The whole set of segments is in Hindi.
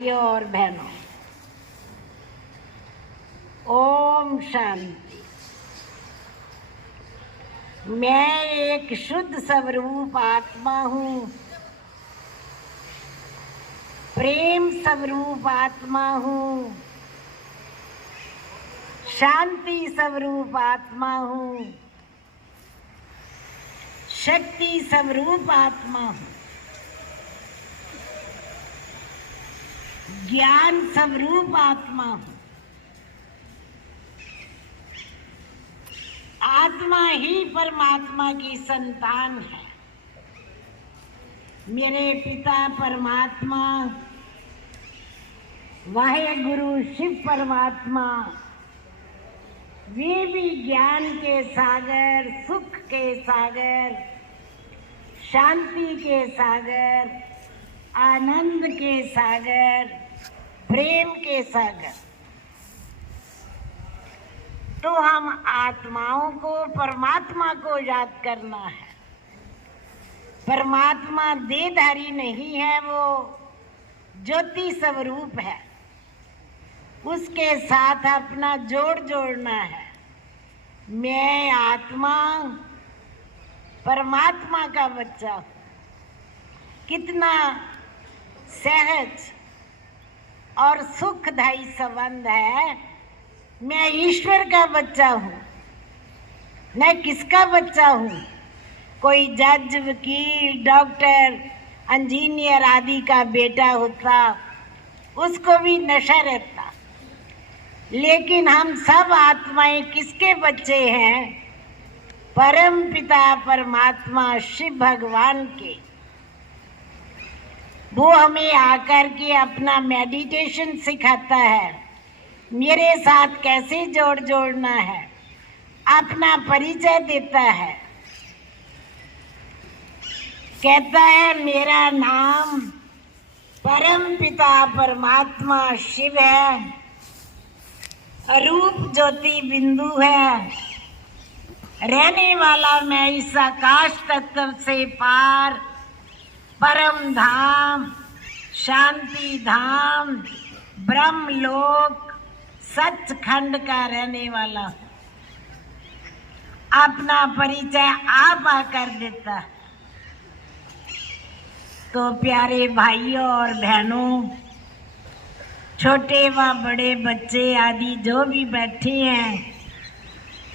भाइयों और बहनों, ओम शांति। मैं एक शुद्ध स्वरूप आत्मा हूँ, प्रेम स्वरूप आत्मा हूँ, शांति स्वरूप आत्मा हूँ, शक्ति स्वरूप आत्मा हूँ, ज्ञान स्वरूप आत्मा हूँ। आत्मा ही परमात्मा की संतान है। मेरे पिता परमात्मा, वाहेगुरु शिव परमात्मा, वे भी ज्ञान के सागर, सुख के सागर, शांति के सागर, आनंद के सागर, प्रेम के सागर। तो हम आत्माओं को परमात्मा को याद करना है। परमात्मा देहधारी नहीं है, वो ज्योति स्वरूप है। उसके साथ अपना जोड़ना है। मैं आत्मा परमात्मा का बच्चा हूँ। कितना सहज और सुखदायी संबंध है। मैं ईश्वर का बच्चा हूँ। मैं किसका बच्चा हूँ? कोई जज, वकील, डॉक्टर, इंजीनियर आदि का बेटा होता, उसको भी नशा रहता। लेकिन हम सब आत्माएं किसके बच्चे हैं? परम पिता परमात्मा शिव भगवान के। वो हमें आकर के अपना मेडिटेशन सिखाता है, मेरे साथ कैसे जोड़ना है, अपना परिचय देता है। कहता है मेरा नाम परम पिता परमात्मा शिव है, रूप ज्योति बिंदु है, रहने वाला मैं इस आकाश तत्व से पार परम धाम, शांति धाम, ब्रह्म लोक, सचखंड का रहने वाला हूँ। अपना परिचय आप आकर देता है। तो प्यारे भाइयों और बहनों, छोटे व बड़े बच्चे आदि जो भी बैठे हैं,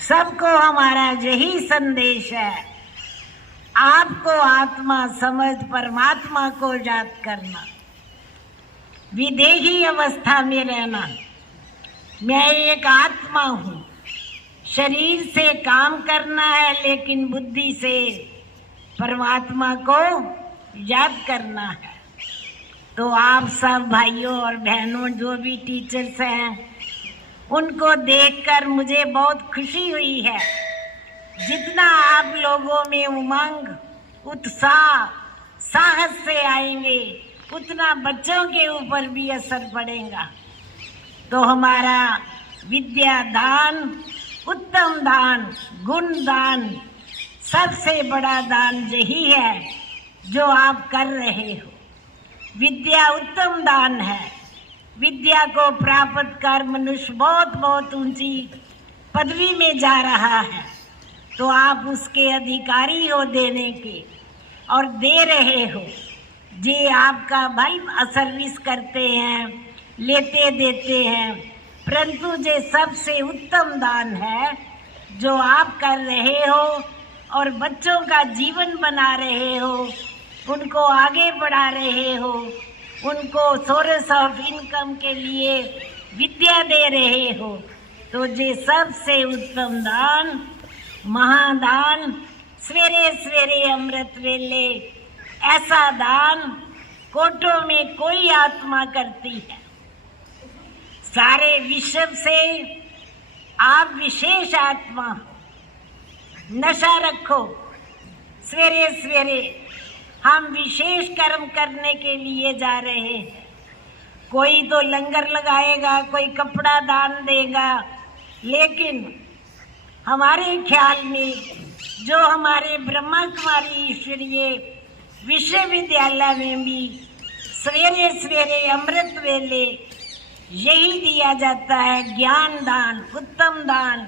सबको हमारा यही संदेश है। आपको आत्मा समझ परमात्मा को याद करना, विदेही अवस्था में रहना। मैं एक आत्मा हूँ, शरीर से काम करना है, लेकिन बुद्धि से परमात्मा को याद करना है। तो आप सब भाइयों और बहनों, जो भी टीचर्स हैं, उनको देखकर मुझे बहुत खुशी हुई है। जितना आप लोगों में उमंग, उत्साह, साहस से आएंगे, उतना बच्चों के ऊपर भी असर पड़ेगा। तो हमारा विद्या दान, उत्तम दान, गुण दान, सबसे बड़ा दान यही है जो आप कर रहे हो। विद्या उत्तम दान है। विद्या को प्राप्त कर मनुष्य बहुत ऊंची पदवी में जा रहा है। तो आप उसके अधिकारी हो देने के, और दे रहे हो। जे आपका भाई सर्विस करते हैं, लेते देते हैं, परंतु जे सबसे उत्तम दान है जो आप कर रहे हो और बच्चों का जीवन बना रहे हो, उनको आगे बढ़ा रहे हो, उनको सोर्स ऑफ इनकम के लिए विद्या दे रहे हो। तो जे सबसे उत्तम दान, महादान, सवेरे सवेरे अमृत वेले, ऐसा दान कोटों में कोई आत्मा करती है। सारे विश्व से आप विशेष आत्मा हो। नशा रखो। सवेरे सवेरे हम विशेष कर्म करने के लिए जा रहे हैं। कोई तो लंगर लगाएगा, कोई कपड़ा दान देगा, लेकिन हमारे ख्याल में जो हमारे ब्रह्मा कुमारी ईश्वरीय विश्वविद्यालय में भी सवेरे सवेरे अमृत वेले यही दिया जाता है, ज्ञान दान, उत्तम दान,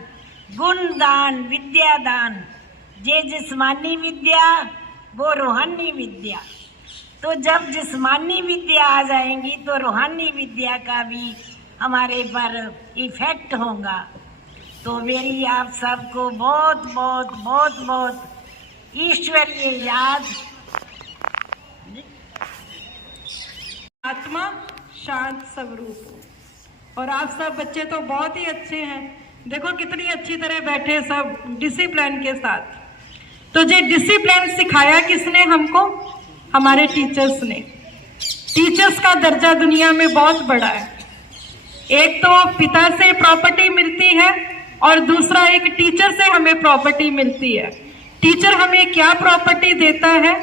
गुण दान, विद्या दान। ये जिस्मानी विद्या, वो रूहानी विद्या। तो जब जिस्मानी विद्या आ जाएंगी तो रूहानी विद्या का भी हमारे पर इफेक्ट होगा। तो मेरी आप सबको बहुत बहुत बहुत बहुत ईश्वरीय याद। आत्मा शांत स्वरूप हो। और आप सब बच्चे तो बहुत ही अच्छे हैं, देखो कितनी अच्छी तरह बैठे सब डिसिप्लिन के साथ। तो ये डिसिप्लिन सिखाया किसने हमको? हमारे टीचर्स ने। टीचर्स का दर्जा दुनिया में बहुत बड़ा है। एक तो पिता से प्रॉपर्टी मिलती है और दूसरा एक टीचर से हमें प्रॉपर्टी मिलती है। टीचर हमें क्या प्रॉपर्टी देता है?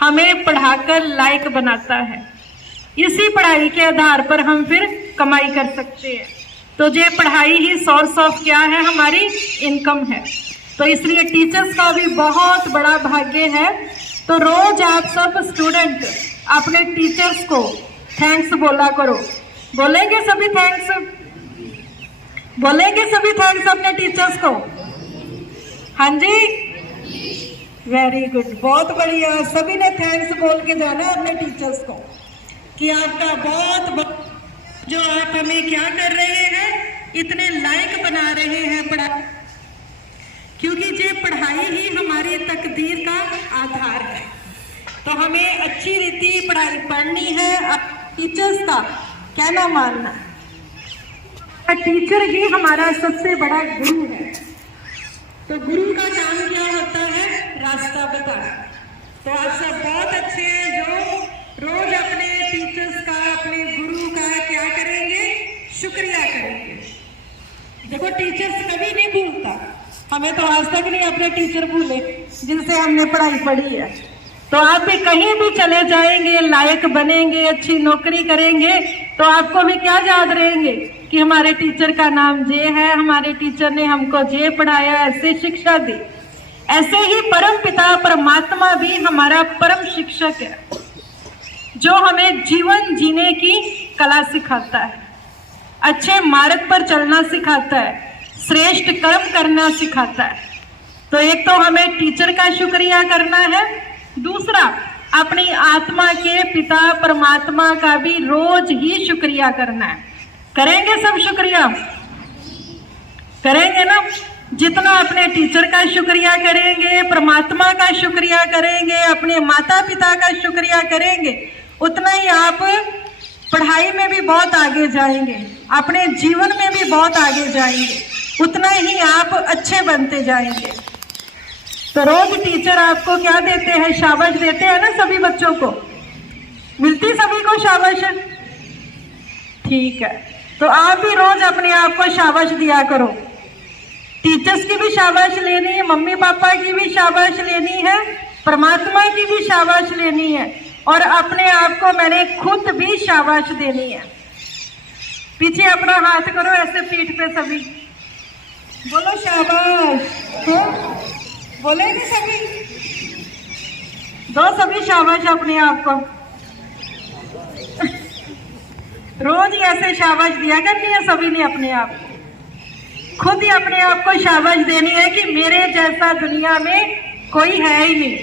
हमें पढ़ाकर लायक बनाता है। इसी पढ़ाई के आधार पर हम फिर कमाई कर सकते हैं। तो ये पढ़ाई ही सोर्स ऑफ क्या है? हमारी इनकम है। तो इसलिए टीचर्स का भी बहुत बड़ा भाग्य है। तो रोज आप सब स्टूडेंट अपने टीचर्स को थैंक्स बोला करो। बोलेंगे सभी थैंक्स? बोलेंगे सभी थैंक्स अपने टीचर्स को? हाँ जी, वेरी गुड, बहुत बढ़िया। सभी ने थैंक्स बोल के जाना है अपने टीचर्स को कि आपका बहुत जो आप हमें क्या कर रहे हैं, इतने लायक बना रहे हैं पढ़ाई। क्योंकि ये पढ़ाई ही हमारी तकदीर का आधार है। तो हमें अच्छी रीति पढ़ाई पढ़नी है। टीचर्स का कहना मानना, टीचर ही हमारा सबसे बड़ा गुरु है। तो गुरु का काम क्या होता है? रास्ता बताना। तो आप सब बहुत अच्छे हैं जो रोज अपने टीचर्स का, अपने गुरु का क्या करेंगे? शुक्रिया करेंगे। देखो टीचर्स कभी नहीं भूलता, हमें तो आज तक नहीं अपने टीचर भूले जिनसे हमने पढ़ाई पढ़ी है। तो आप भी कहीं भी चले जाएंगे, लायक बनेंगे, अच्छी नौकरी करेंगे, तो आपको भी क्या याद रहेंगे कि हमारे टीचर का नाम जे है, हमारे टीचर ने हमको जे पढ़ाया, ऐसे शिक्षा दी। ऐसे ही परम पिता परमात्मा भी हमारा परम शिक्षक है, जो हमें जीवन जीने की कला सिखाता है, अच्छे मार्ग पर चलना सिखाता है, श्रेष्ठ कर्म करना सिखाता है। तो एक तो हमें टीचर का शुक्रिया करना है, दूसरा अपनी आत्मा के पिता परमात्मा का भी रोज ही शुक्रिया करना है। करेंगे सब शुक्रिया? करेंगे ना? जितना अपने टीचर का शुक्रिया करेंगे, परमात्मा का शुक्रिया करेंगे, अपने माता पिता का शुक्रिया करेंगे, उतना ही आप पढ़ाई में भी बहुत आगे जाएंगे, अपने जीवन में भी बहुत आगे जाएंगे, उतना ही आप अच्छे बनते जाएंगे। तो रोज टीचर आपको क्या देते हैं? शाबाश देते हैं ना सभी बच्चों को? मिलती सभी को शाबाश? ठीक है, तो आप भी रोज अपने आप को शाबाश दिया करो। टीचर्स की भी शाबाश लेनी है, मम्मी पापा की भी शाबाश लेनी है, परमात्मा की भी शाबाश लेनी है, और अपने आप को मैंने खुद भी शाबाश देनी है। पीछे अपना हाथ करो ऐसे पीठ पे, सभी बोलो शाबाश। बोलेंगे सभी? दो सभी शाबाश अपने आप को। रोज ही ऐसे शाबाश दिया करनी है सभी ने अपने आप को। खुद ही अपने आप को शाबाश देनी है कि मेरे जैसा दुनिया में कोई है ही नहीं।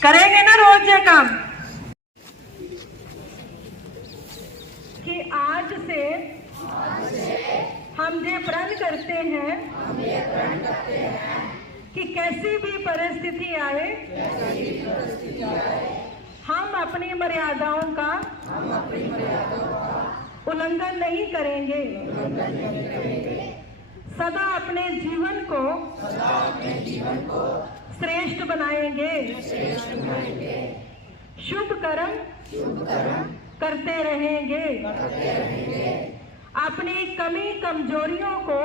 करेंगे ना रोज ये काम? कि आज से हम ये प्रण करते हैं कि कैसी भी परिस्थिति आए, हम अपनी मर्यादाओं का उल्लंघन नहीं करेंगे। सदा अपने जीवन को श्रेष्ठ बनाएंगे। शुभ कर्म करते रहेंगे। अपनी कमी कमजोरियों को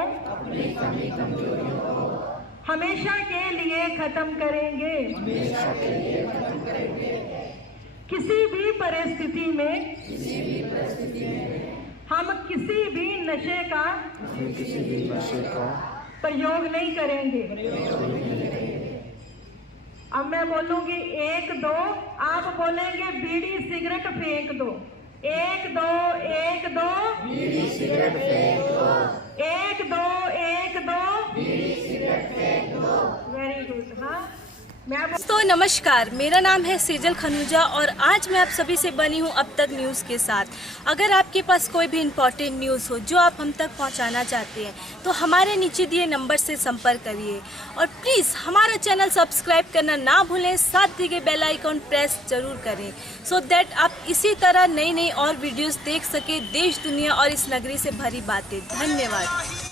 हमेशा के लिए खत्म करेंगे। किसी भी परिस्थिति में हम किसी भी नशे का प्रयोग नहीं करेंगे। अब मैं बोलूंगी 1 2, आप बोलेंगे बीड़ी सिगरेट फेंक दो। 1 2 1 2 बीड़ी सिगरेट फेंक दो। 1 2 1 2 बीड़ी सिगरेट फेंक दो। Very good. हाँ, तो नमस्कार, मेरा नाम है सेजल खनूजा और आज मैं आप सभी से बनी हूँ अब तक न्यूज़ के साथ। अगर आपके पास कोई भी इम्पोर्टेंट न्यूज़ हो जो आप हम तक पहुँचाना चाहते हैं तो हमारे नीचे दिए नंबर से संपर्क करिए और प्लीज़ हमारा चैनल सब्सक्राइब करना ना भूलें, साथ दिए गए बेल आइकन प्रेस जरूर करें सो दैट आप इसी तरह नई नई और वीडियोज़ देख सकें, देश दुनिया और इस नगरी से भरी बातें। धन्यवाद।